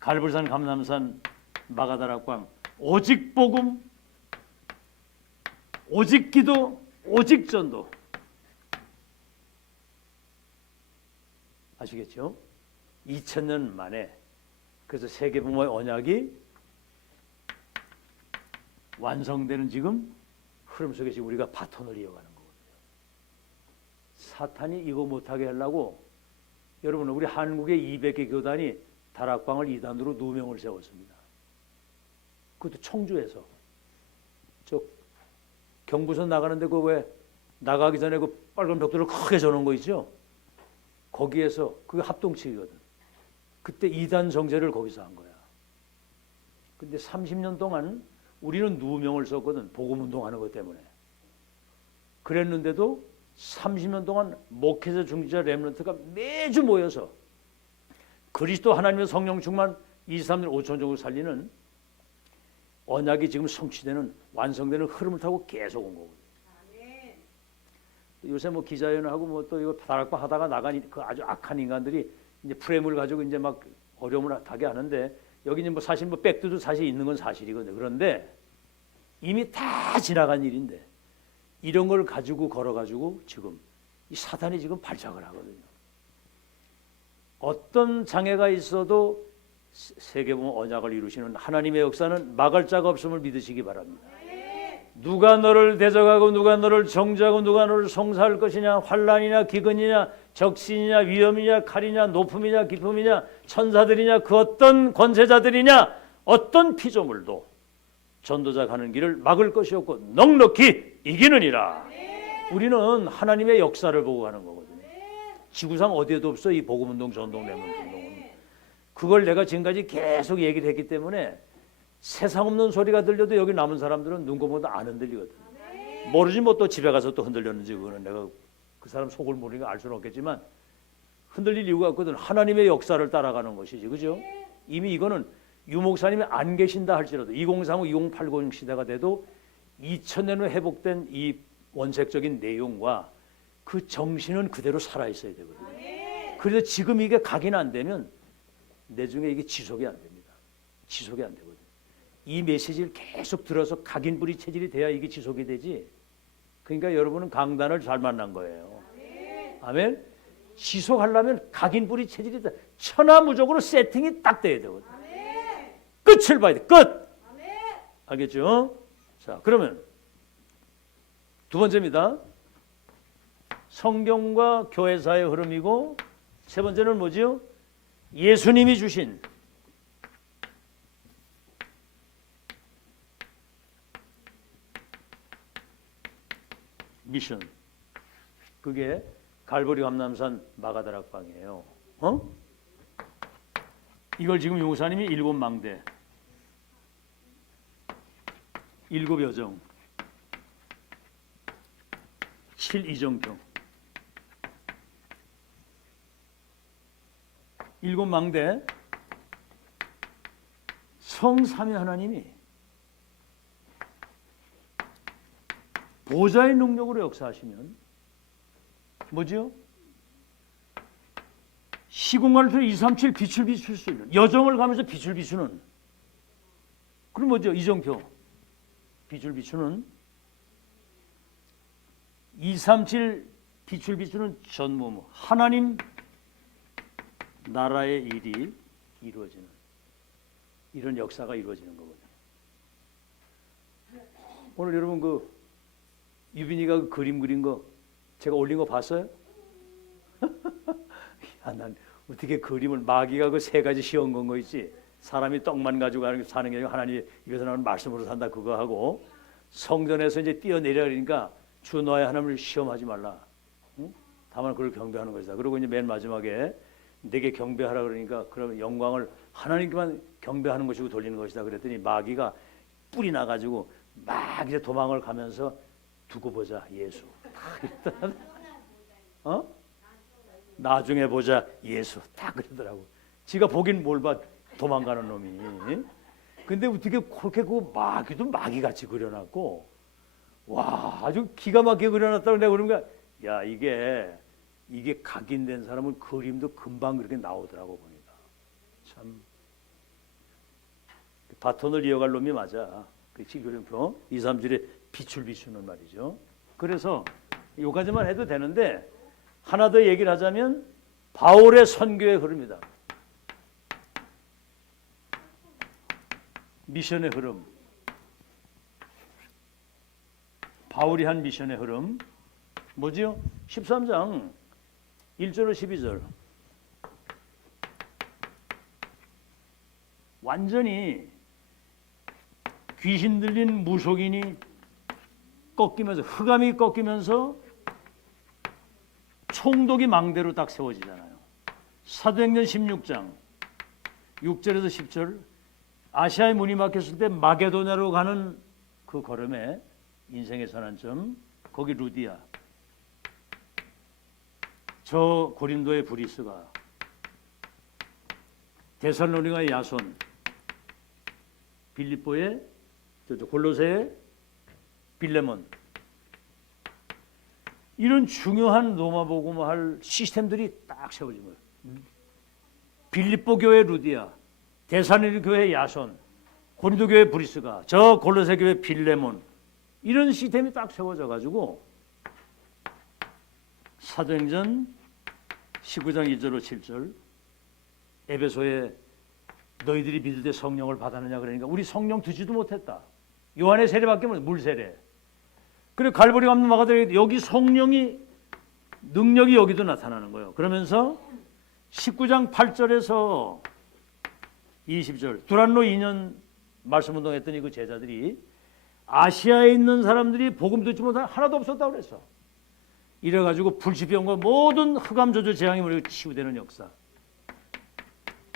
갈불산, 감남산, 마가다락방, 오직 복음, 오직 기도, 오직 전도. 아시겠죠? 2000년 만에. 그래서 세계 부모의 언약이 완성되는 지금 흐름 속에 지금 우리가 바톤을 이어가는 거거든요. 사탄이 이거 못하게 하려고, 여러분, 우리 한국의 200개 교단이 다락방을 2단으로 누명을 세웠습니다. 그것도 청주에서. 저 경부선 나가는데 그 왜 나가기 전에 그 빨간 벽돌을 크게 저는 거 있죠? 거기에서, 그게 합동치기거든. 그때 2단 정제를 거기서 한 거야. 근데 30년 동안 우리는 누명을 썼거든. 복음운동하는 것 때문에. 그랬는데도 30년 동안 목회자, 중지자, 렘넌트가 매주 모여서 그리스도 하나님의 성령 충만 2, 3년 5천 정도 살리는 언약이 지금 성취되는, 완성되는 흐름을 타고 계속 온 거거든요. 요새 뭐 기자회견하고 뭐 또 이거 다락방 하다가 나간 그 아주 악한 인간들이 이제 프레임을 가지고 이제 막 어려움을 타게 하는데, 여기 이제 뭐 사실 뭐 백두도 사실 있는 건 사실이거든요. 그런데 이미 다 지나간 일인데 이런 걸 가지고 걸어가지고 지금 이 사탄이 지금 발작을 하거든요. 어떤 장애가 있어도 세계보험 언약을 이루시는 하나님의 역사는 막을 자가 없음을 믿으시기 바랍니다. 누가 너를 대적하고 누가 너를 정죄하고 누가 너를 송사할 것이냐, 환난이냐 기근이냐 적신이냐 위험이냐 칼이냐 높음이냐 깊음이냐 천사들이냐 그 어떤 권세자들이냐 어떤 피조물도 전도자 가는 길을 막을 것이 없고 넉넉히 이기느니라. 우리는 하나님의 역사를 보고 가는 거거든요. 지구상 어디에도 없어 이 복음운동, 전동, 렘넌트운동은. 그걸 내가 지금까지 계속 얘기를 했기 때문에 세상 없는 소리가 들려도 여기 남은 사람들은 눈곱보다 안 흔들리거든. 모르지 뭐 또 집에 가서 또 흔들렸는지, 그거는 내가 그 사람 속을 모르니까 알 수는 없겠지만 흔들릴 이유가 없거든. 하나님의 역사를 따라가는 것이지, 그죠? 이미 이거는 유목사님이 안 계신다 할지라도 2035, 2080 시대가 돼도 2000년 후 회복된 이 원색적인 내용과 그 정신은 그대로 살아있어야 되거든요. 그래서 지금 이게 각인 안 되면 내중에 이게 지속이 안 됩니다. 지속이 안 되거든요. 이 메시지를 계속 들어서 각인뿌리 체질이 돼야 이게 지속이 되지. 그러니까 여러분은 강단을 잘 만난 거예요. 아멘. 지속하려면 각인뿌리 체질이 돼. 천하무적으로 세팅이 딱 돼야 되거든요. 끝을 봐야 돼. 끝. 알겠죠? 자, 그러면 두 번째입니다. 성경과 교회사의 흐름이고, 세 번째는 뭐지요? 예수님이 주신 미션. 그게 갈보리 감남산 마가다락방이에요. 이걸 지금 용사님이 7망대 7여정 7이정평 일곱 망대 성삼위 하나님이 보좌의 능력으로 역사하시면 뭐죠? 시공간을 통해 237 빛을 비출 수 있는, 여정을 가면서 빛을 비추는, 그럼 뭐죠? 이정표 빛을 비추는, 237 빛을 비추는 전무무, 하나님 나라의 일이 이루어지는 이런 역사가 이루어지는 거거든요. 오늘 여러분 그 유빈이가 그 그림 그린 거 제가 올린 거 봤어요? 야, 난 어떻게 그림을, 마귀가 그 세 가지 시험 건 거 있지, 사람이 떡만 가지고 사는 게 아니고 하나님 입에서 나오는 말씀으로 산다, 그거 하고 성전에서 이제 뛰어내려 그러니까 주 너의 하나님을 시험하지 말라, 응? 다만 그걸 경배하는 것이다. 그리고 이제 맨 마지막에 내게 경배하라 그러니까 그러면 영광을 하나님께만 경배하는 것이고 돌리는 것이다 그랬더니 마귀가 뿔이 나가지고 막 이제 도망을 가면서 두고 보자 예수, 나중에 보자 예수, 딱 그러더라고. 지가 보긴 뭘 봐, 도망가는 놈이. 근데 어떻게 그렇게 그 마귀도 마귀같이 그려놨고, 와 아주 기가 막히게 그려놨다고 내가 그러니까, 야 이게 각인된 사람은 그림도 금방 그렇게 나오더라고 보니까. 참 바톤을 이어갈 놈이 맞아. 그 지그림표 2, 3절에 빛을 비추는 말이죠. 그래서 요까지만 해도 되는데 하나 더 얘기를 하자면 바울의 선교의 흐름이다. 미션의 흐름. 바울이 한 미션의 흐름 뭐지요? 13장 1절로 12절. 완전히 귀신 들린 무속인이 꺾이면서, 흑암이 꺾이면서 총독이 망대로 딱 세워지잖아요. 사도행전 16장 6절에서 10절. 아시아의 문이 막혔을 때 마게도냐로 가는 그 걸음에 인생의 전환점, 거기 루디아, 저 고린도의 브리스가, 데살로니가의 야손, 빌립보의 골로새의 빌레몬, 이런 중요한 로마 복음할 시스템들이 딱 세워진 거예요. 빌립보 교회 루디아, 데살로니가 교회 야손, 고린도 교회 브리스가, 저 골로새 교회 빌레몬, 이런 시스템이 딱 세워져 가지고 사도행전 19장 1절로 7절, 에베소에 너희들이 믿을 때 성령을 받았느냐 그러니까 우리 성령 듣지도 못했다. 요한의 세례밖에 없는 물 세례. 그리고 갈보리 감는 마가다에 여기 성령이 능력이 여기도 나타나는 거예요. 그러면서 19장 8절에서 20절 두란노 2년 말씀 운동했더니 그 제자들이 아시아에 있는 사람들이 복음 듣지 못한 하나도 없었다고 그랬어. 이래가지고 불치병과 모든 흑암 저주 재앙이 우리가 치유되는 역사.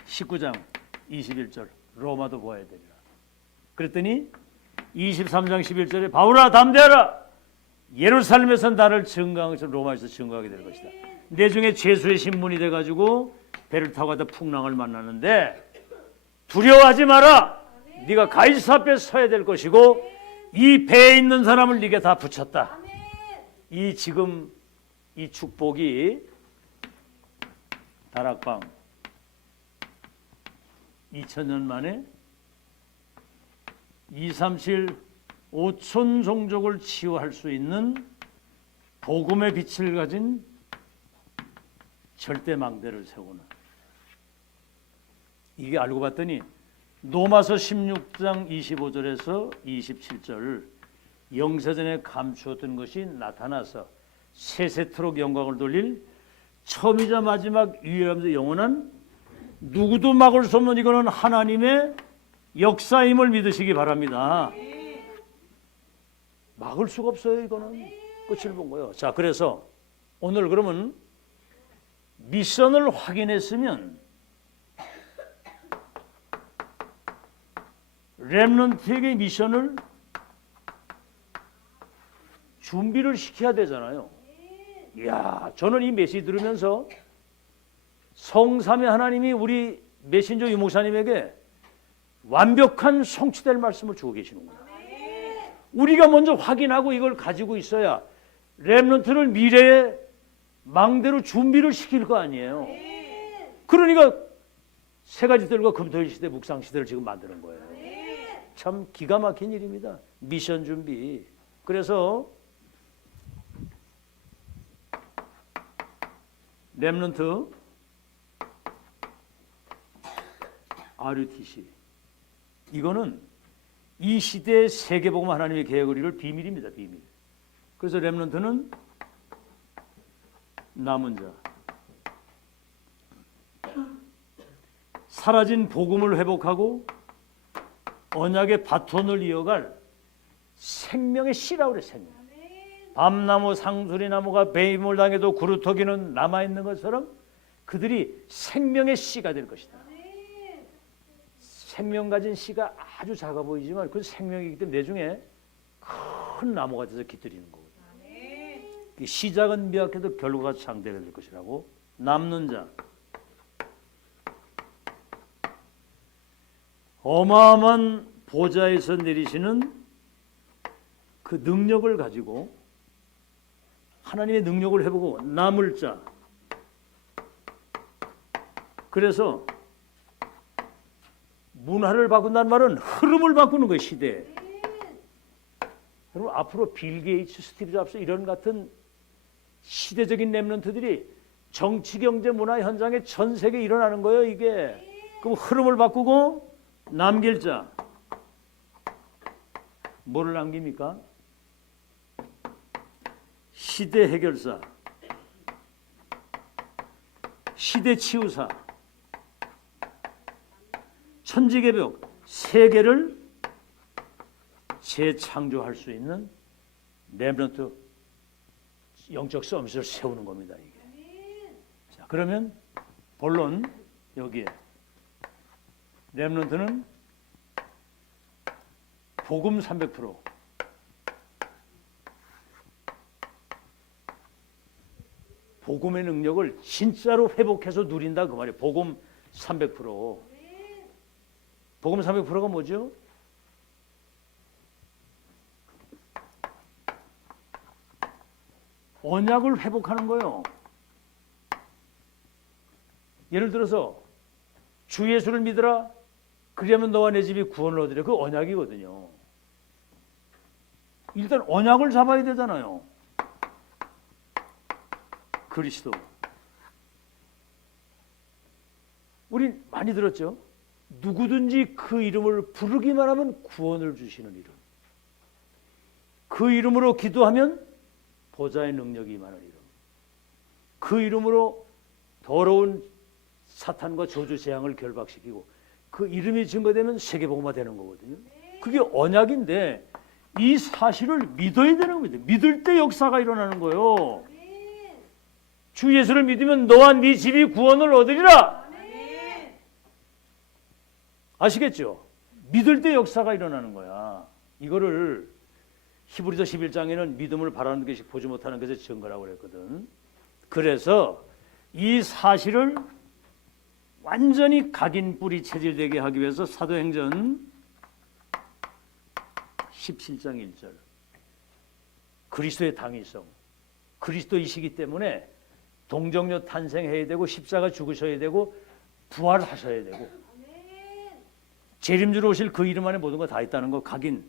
19장 21절 로마도 보아야 되리라. 그랬더니 23장 11절에 바울아 담대하라, 예루살렘에서 나를 증거한 것처럼 로마에서 증거하게 될 것이다. 내 중에 죄수의 신분이 돼가지고 배를 타고 가다 풍랑을 만나는데 두려워하지 마라. 네가 가이사 앞에 서야 될 것이고 이 배에 있는 사람을 네게 다 붙였다. 이 지금 이 축복이 다락방 2000년 만에 237 5천 종족을 치유할 수 있는 복음의 빛을 가진 절대 망대를 세우는, 이게 알고 봤더니 로마서 16장 25절에서 27절 영세전에 감추었던 것이 나타나서 세세토록 영광을 돌릴 처음이자 마지막 유일하면서 영원한 누구도 막을 수 없는 이거는 하나님의 역사임을 믿으시기 바랍니다. 막을 수가 없어요. 이거는 끝을 본 거예요. 자, 그래서 오늘 그러면 미션을 확인했으면 렘넌트에게 미션을 준비를 시켜야 되잖아요. 이야, 저는 이 메시지 들으면서 성삼위 하나님이 우리 메신저 유목사님에게 완벽한 성취될 말씀을 주고 계시는구나. 우리가 먼저 확인하고 이걸 가지고 있어야 렘넌트를 미래에 망대로 준비를 시킬 거 아니에요. 그러니까 세 가지 뜰과 금토일 시대, 묵상 시대를 지금 만드는 거예요. 참 기가 막힌 일입니다. 미션 준비. 그래서 렘넌트 RUTC 이거는 이 시대의 세계복음 하나님의 계획을 이룰 비밀입니다. 비밀. 그래서 렘넌트는 남은 자, 사라진 복음을 회복하고 언약의 바톤을 이어갈 생명의 씨라고 그래. 생명. 밤나무 상수리나무가 배임을 당해도 구루터기는 남아있는 것처럼 그들이 생명의 씨가 될 것이다. 생명 가진 씨가 아주 작아 보이지만 그 생명이기 때문에 내중에 큰 나무가 돼서 깃들이는 거거든요. 시작은 미약해도 결과가 장대가 될 것이라고. 남는 자, 어마어마한 보좌에서 내리시는 그 능력을 가지고 하나님의 능력을 해보고 남을 자. 그래서 문화를 바꾼다는 말은 흐름을 바꾸는 거예요. 시대에. 여러분 앞으로 빌 게이츠, 스티브 잡스 이런 같은 시대적인 렘넌트들이 정치, 경제, 문화 현장에 전 세계에 일어나는 거예요. 이게. 그럼 흐름을 바꾸고 남길 자. 뭐를 남깁니까? 시대 해결사, 시대 치유사, 천지개벽, 세계를 재창조할 수 있는 렘넌트 영적 서밋을 세우는 겁니다. 이게. 자, 그러면 본론 여기에 렘넌트는 복음 300%, 복음의 능력을 진짜로 회복해서 누린다 그 말이에요. 복음 300%. 복음 300%가 뭐죠? 언약을 회복하는 거예요. 예를 들어서 주 예수를 믿으라. 그러면 너와 내 집이 구원을 얻으려. 그 언약이거든요. 일단 언약을 잡아야 되잖아요. 그리스도. 우리 많이 들었죠? 누구든지 그 이름을 부르기만 하면 구원을 주시는 이름. 그 이름으로 기도하면 보좌의 능력이 임하는 이름. 그 이름으로 더러운 사탄과 저주 재앙을 결박시키고 그 이름이 증거되면 세계복음화 되는 거거든요. 그게 언약인데 이 사실을 믿어야 되는 겁니다. 믿을 때 역사가 일어나는 거예요. 주 예수를 믿으면 너와 네 집이 구원을 얻으리라. 아시겠죠? 믿을 때 역사가 일어나는 거야. 이거를 히브리서 11장에는 믿음을 바라는 것이 보지 못하는 것의 증거라고 그랬거든. 그래서 이 사실을 완전히 각인 뿌리 체질되게 하기 위해서 사도행전 17장 1절 그리스도의 당위성, 그리스도이시기 때문에 동정녀 탄생해야 되고 십자가 죽으셔야 되고 부활하셔야 되고 재림주로 오실 그 이름 안에 모든 거 다 있다는 거 각인.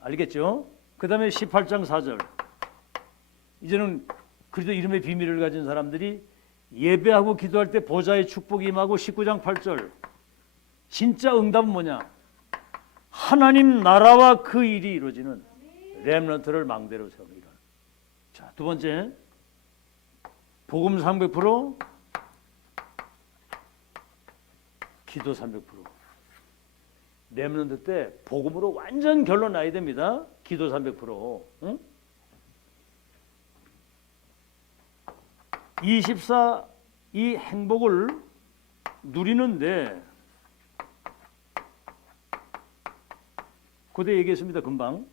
알겠죠? 그 다음에 18장 4절 이제는 그리스도 이름의 비밀을 가진 사람들이 예배하고 기도할 때 보좌의 축복이 임하고 19장 8절 진짜 응답은 뭐냐? 하나님 나라와 그 일이 이루어지는 렘넌트를 망대로 세우는 이런. 자, 두 번째 복음 300%, 기도 300%. 렘넌트 때 복음으로 완전 결론 나야 됩니다. 기도 300%. 응? 24 이 행복을 누리는데 그때 얘기했습니다. 금방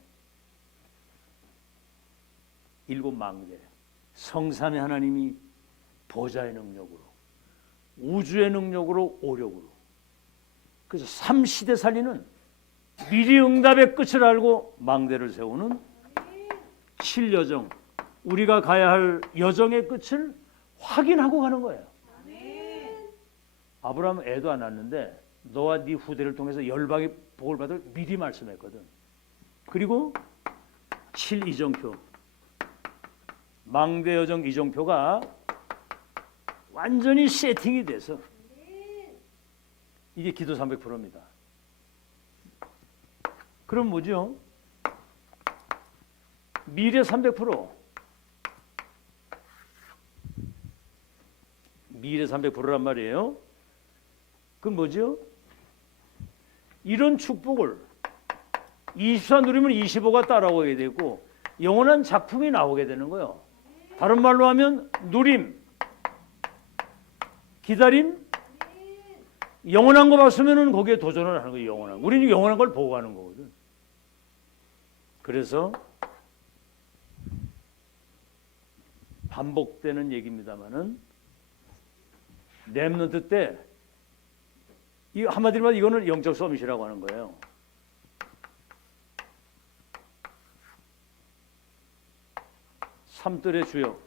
7 망대 성삼의 하나님이 보좌의 능력으로 우주의 능력으로 오력으로. 그래서 3시대 살리는 미리 응답의 끝을 알고 망대를 세우는 7여정, 우리가 가야 할 여정의 끝을 확인하고 가는 거예요. 아브라함은 애도 안 낳았는데 너와 네 후대를 통해서 열방의 복을 받을 미리 말씀했거든. 그리고 7이정표, 망대 여정 이정표가 완전히 세팅이 돼서 이게 기도 300%입니다. 그럼 뭐죠? 미래 300%. 미래 300%란 말이에요. 그럼 뭐죠? 이런 축복을 24 누리면 25가 따라오게 되고 영원한 작품이 나오게 되는 거예요. 다른 말로 하면 누림, 기다림, 영원한 거 봤으면 거기에 도전을 하는 거예요. 영원한. 우리는 영원한 걸 보고 가는 거거든. 그래서 반복되는 얘기입니다만은 렘넌트 때 이 한마디로 말하면 이거는 영적 서밋이라고 하는 거예요. 삼뜰의 주역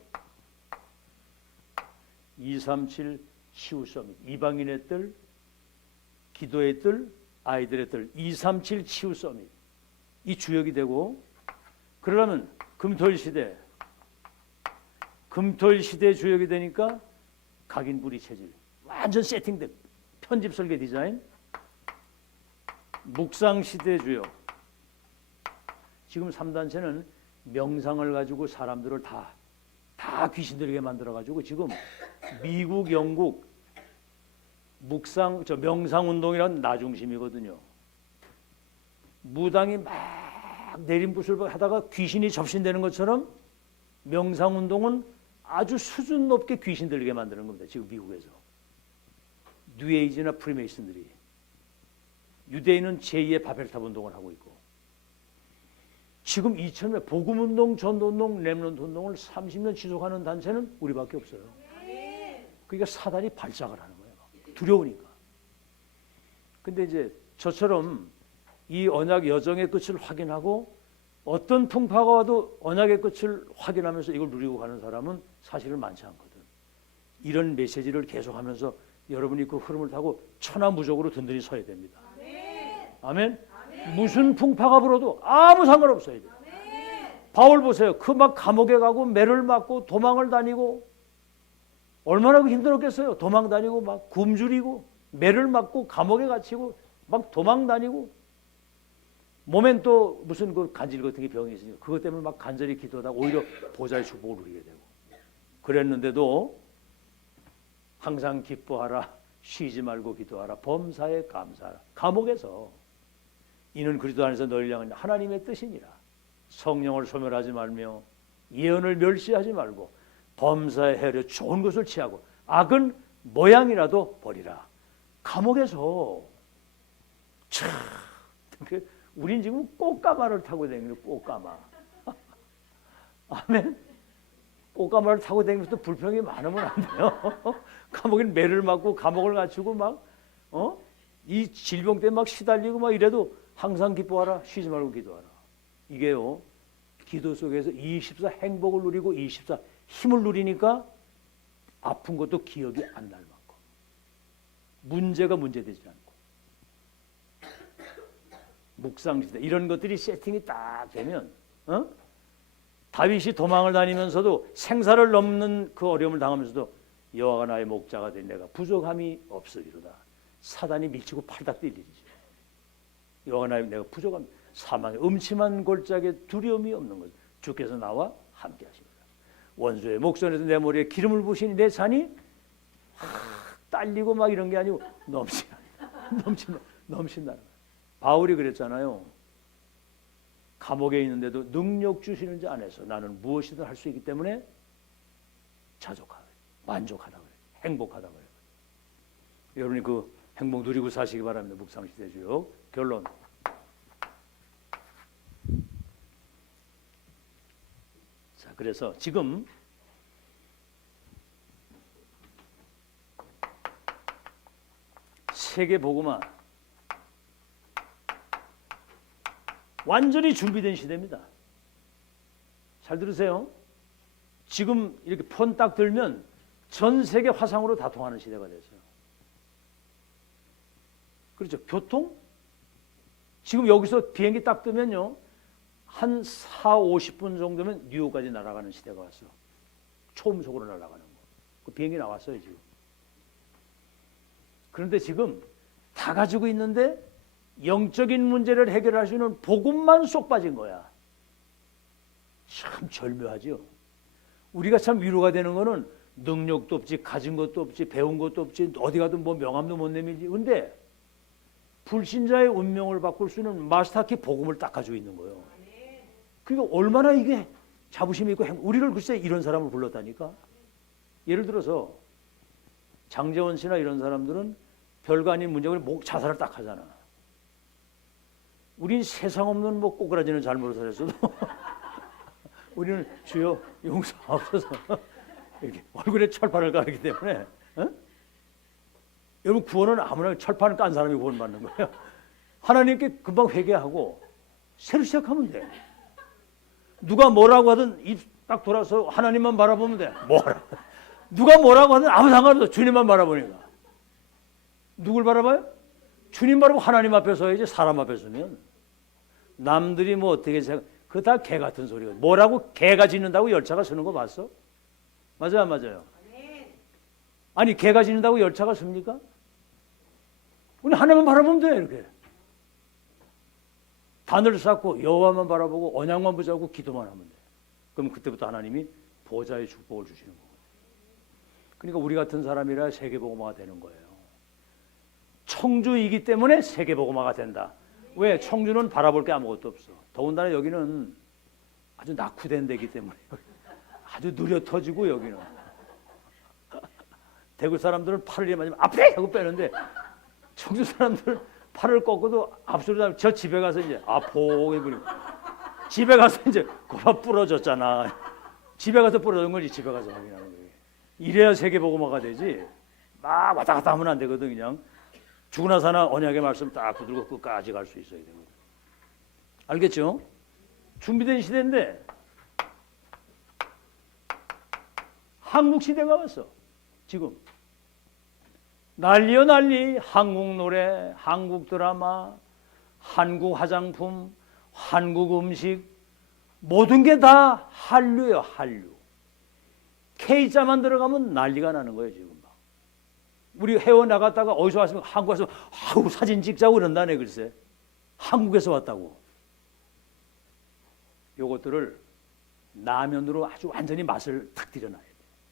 237 치유 서밋, 이방인의 뜰, 기도의 뜰, 아이들의 뜰, 237 치유 서밋, 이 주역이 되고, 그러려면 금토일 시대 주역이 되니까 각인 부리 체질 완전 세팅된 편집 설계 디자인, 묵상 시대 주역. 지금 3단체는 명상을 가지고 사람들을 다 귀신들에게 만들어 가지고 지금 미국, 영국 명상 운동이란 나중심이거든요. 무당이 막 내림붓을 하다가 귀신이 접신되는 것처럼 명상 운동은 아주 수준 높게 귀신 들리게 만드는 겁니다. 지금 미국에서. 뉴에이지나 프리메이슨들이. 유대인은 제2의 바벨탑 운동을 하고 있고, 지금 2000년 복음운동, 전도운동, 렘넌트 운동을 30년 지속하는 단체는 우리밖에 없어요. 그러니까 사단이 발작을 하는 거예요. 두려우니까. 근데 이제 저처럼 이 언약 여정의 끝을 확인하고 어떤 풍파가 와도 언약의 끝을 확인하면서 이걸 누리고 가는 사람은 사실은 많지 않거든. 이런 메시지를 계속하면서 여러분이 그 흐름을 타고 천하무적으로 든든히 서야 됩니다. 아멘. 아멘. 무슨 풍파가 불어도 아무 상관없어야 돼요. 바울 보세요. 그 막 감옥에 가고 매를 맞고 도망을 다니고 얼마나 힘들었겠어요. 도망 다니고 막 굶주리고 매를 맞고 감옥에 갇히고 막 도망 다니고, 몸엔 또 무슨 그 간질 같은 게 병이 있으니까 그것 때문에 막 간절히 기도하다 오히려 보좌의 축복을 누리게 되고, 그랬는데도 항상 기뻐하라, 쉬지 말고 기도하라, 범사에 감사하라. 감옥에서 이는 그리스도 안에서 너희를 향한 하나님의 뜻이니라. 성령을 소멸하지 말며 예언을 멸시하지 말고 범사에 헤려 좋은 것을 취하고 악은 모양이라도 버리라. 감옥에서 참, 우린 지금 꽃가마를 타고 다니는 꽃가마. 아멘. 꽃가마를 타고 다니면서도 불평이 많으면 안 돼요. 감옥엔 매를 맞고 감옥을 갇히고 막 이 질병 때문에 막 시달리고 막 이래도 항상 기뻐하라, 쉬지 말고 기도하라. 이게요, 기도 속에서 24 행복을 누리고 24 힘을 누리니까 아픈 것도 기억이 안 날 만큼 문제가 문제되지 않고, 묵상시대 이런 것들이 세팅이 딱 되면 다윗이 도망을 다니면서도 생사를 넘는 그 어려움을 당하면서도 여호와가 나의 목자가 된 내가 부족함이 없으리로다. 사단이 밀치고 팔닥 뛸 일이죠. 여호와가 나의 내가 부족함, 사망의 음침한 골짜기에 두려움이 없는 것. 주께서 나와 함께 하십니다. 원수의 목전에서 내 머리에 기름을 부으시니 내 잔이 딸리고 막 이런 게 아니고 넘친다. 바울이 그랬잖아요. 감옥에 있는데도 능력 주시는 자 안에서 나는 무엇이든 할 수 있기 때문에 자족하다, 만족하다 그래요. 행복하다 그래요. 여러분이 그 행복 누리고 사시기 바랍니다. 묵상시대주요. 결론. 자, 그래서 지금 세계 복음화 완전히 준비된 시대입니다. 잘 들으세요. 지금 이렇게 폰 딱 들면 전 세계 화상으로 다 통하는 시대가 됐어요. 그렇죠. 교통? 지금 여기서 비행기 딱 뜨면요. 한 4, 50분 정도면 뉴욕까지 날아가는 시대가 왔어. 초음속으로 날아가는 거. 그 비행기 나왔어요, 지금. 그런데 지금 다 가지고 있는데 영적인 문제를 해결할 수 있는 복음만 쏙 빠진 거야. 참 절묘하죠. 우리가 참 위로가 되는 거는 능력도 없지, 가진 것도 없지, 배운 것도 없지, 어디 가도 뭐 명함도 못 내밀지. 근데 불신자의 운명을 바꿀 수 있는 마스터키 복음을 딱 가지고 있는 거예요. 그러니까 얼마나 이게 자부심이 있고 우리를 글쎄 이런 사람을 불렀다니까. 예를 들어서 장재원 씨나 이런 사람들은 별거 아닌 문제고 자살을 딱 하잖아. 우린 세상 없는 뭐 꼬꾸라지는 잘못을 살았어도 우리는 주여 용서하옵소서 이렇게 얼굴에 철판을 깔기 때문에 여러분 구원은 아무나 철판을 깐 사람이 구원받는 거예요. 하나님께 금방 회개하고 새로 시작하면 돼. 누가 뭐라고 하든 입 딱 돌아서 하나님만 바라보면 돼. 누가 뭐라고 하든 아무 상관없어. 주님만 바라보니까. 누굴 바라봐요? 주님 바라보고 하나님 앞에 서야지. 사람 앞에 서면 남들이 뭐 어떻게 생각, 그거 다 개 같은 소리가. 뭐라고 개가 짖는다고 열차가 서는 거 봤어? 맞아요, 안 맞아요? 아니 개가 짖는다고 열차가 섭니까? 우리 하나님만 바라보면 돼. 이렇게 단을 쌓고 여호와만 바라보고 언약만 붙잡고 기도만 하면 돼. 그럼 그때부터 하나님이 보좌의 축복을 주시는 거예요. 그러니까 우리 같은 사람이라 세계복음화가 되는 거예요. 청주이기 때문에 세계복음화가 된다. 왜? 청주는 바라볼 게 아무것도 없어. 더군다나 여기는 아주 낙후된 데이기 때문에 아주 느려 터지고 여기는 대구 사람들은 팔을 맞으면 앞에 하고 빼는데 청주 사람들은 팔을 꺾어도 앞소리 나면 저 집에 가서 이제 아포 해버리고 집에 가서 이제 그만 부러졌잖아. 집에 가서 부러진 거지. 집에 가서 확인하는 거예요. 이래야 세계복음화가 되지. 막 왔다 갔다 하면 안 되거든. 그냥 죽으나 사나 언약의 말씀 딱 붙들고 끝까지 갈 수 있어야 되거든. 알겠죠? 준비된 시대인데 한국 시대가 왔어. 지금 난리요 난리. 한국 노래, 한국 드라마, 한국 화장품, 한국 음식 모든 게 다 한류예요. 한류. K자만 들어가면 난리가 나는 거예요. 지금 막. 우리 해외 나갔다가 어디서 왔으면 한국 와서 아우 사진 찍자고 그런다네. 글쎄 한국에서 왔다고. 요것들을 라면으로 아주 완전히 맛을 탁 들여놔야 돼.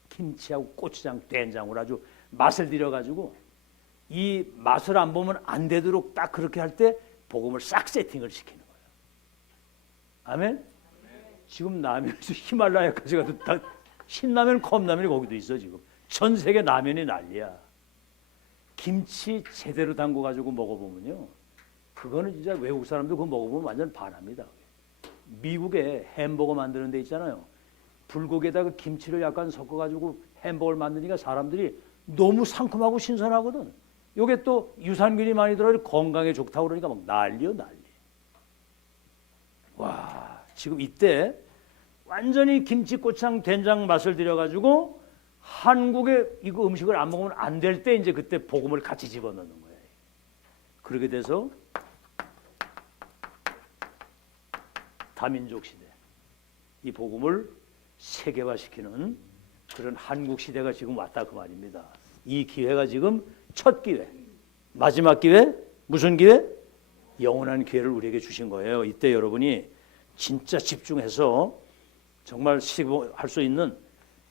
김치하고 고추장, 된장으로 아주 맛을 들여가지고 이 맛을 안 보면 안 되도록 딱 그렇게 할 때 복음을 싹 세팅을 시키는 거예요. 아멘? 지금 라면에서 히말라야까지 가도 다 신라면, 컵라면이 거기도 있어. 지금 전 세계 라면이 난리야. 김치 제대로 담궈가지고 먹어보면요, 그거는 진짜 외국 사람들 그거 먹어보면 완전 반합니다. 미국에 햄버거 만드는 데 있잖아요. 불고기에다가 김치를 약간 섞어가지고 햄버거를 만드니까 사람들이 너무 상큼하고 신선하거든. 요게 또 유산균이 많이 들어서 건강에 좋다고 그러니까 막 난리요 난리. 와, 지금 이때 완전히 김치, 고추장, 된장 맛을 들여가지고 한국의 이거 음식을 안 먹으면 안 될 때 이제 그때 복음을 같이 집어넣는 거예요. 그렇게 돼서 다민족 시대, 이 복음을 세계화시키는 그런 한국 시대가 지금 왔다 그 말입니다. 이 기회가 지금 첫 기회, 마지막 기회, 무슨 기회? 영원한 기회를 우리에게 주신 거예요. 이때 여러분이 진짜 집중해서 정말 시도할 수 있는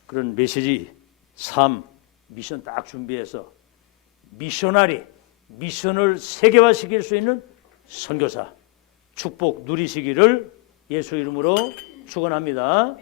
그런 메시지, 삶, 미션 딱 준비해서 미션을 세계화시킬 수 있는 선교사 축복 누리시기를 예수 이름으로 축원합니다.